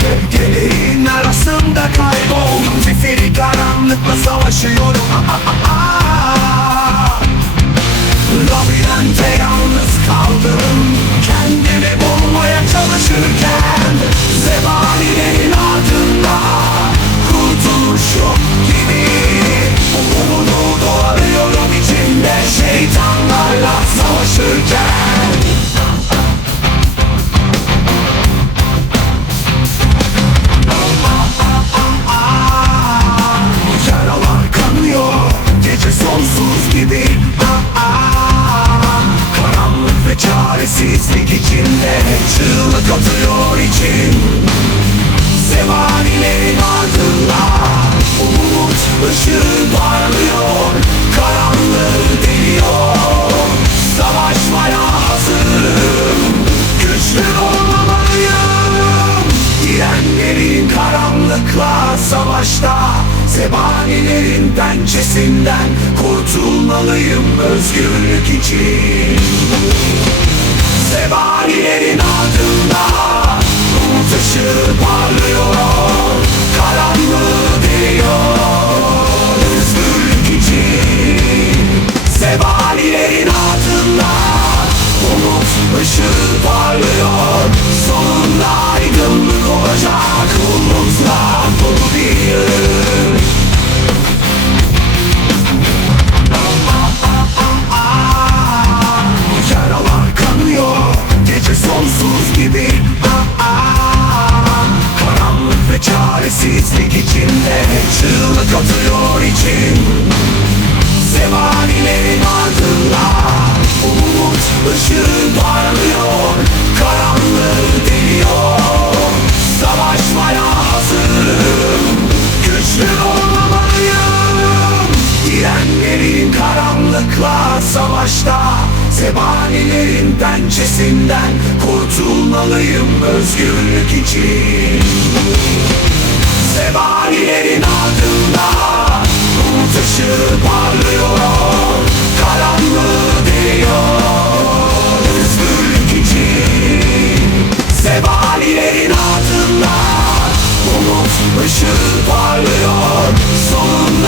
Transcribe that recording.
Gölgelerin arasında kayboldum. Zifiri karanlıkla savaşıyorum. Labirente içinde Çığlık atıyor için. Zevanilerin ardında Umut ışığı parlıyor Karanlığı deliyor. Savaşmaya hazırım Güçlü olmalıyım. Direnlerin karanlıkla savaşta Zebanilerin pençesinden Kurtulmalıyım özgürlük için ışığı parlıyor. Sonunda aydınlık olacak Umutla dolu bir çaresizlik içinde Çığlık atıyor için. Zevanilerin ardında Umut ışığı parlıyor Karanlığı deliyor. Savaşmaya hazırım Güçlü olmalıyım. Direnlerin karanlıkla savaşta Zebanilerin pençesinden Kurtulmalıyım özgürlük için Zebanilerin ardında Umut ışığı parlıyor Karanlığı deliyor Özgürlük için Zebanilerin ardında Umut ışığı parlıyor. Sonunda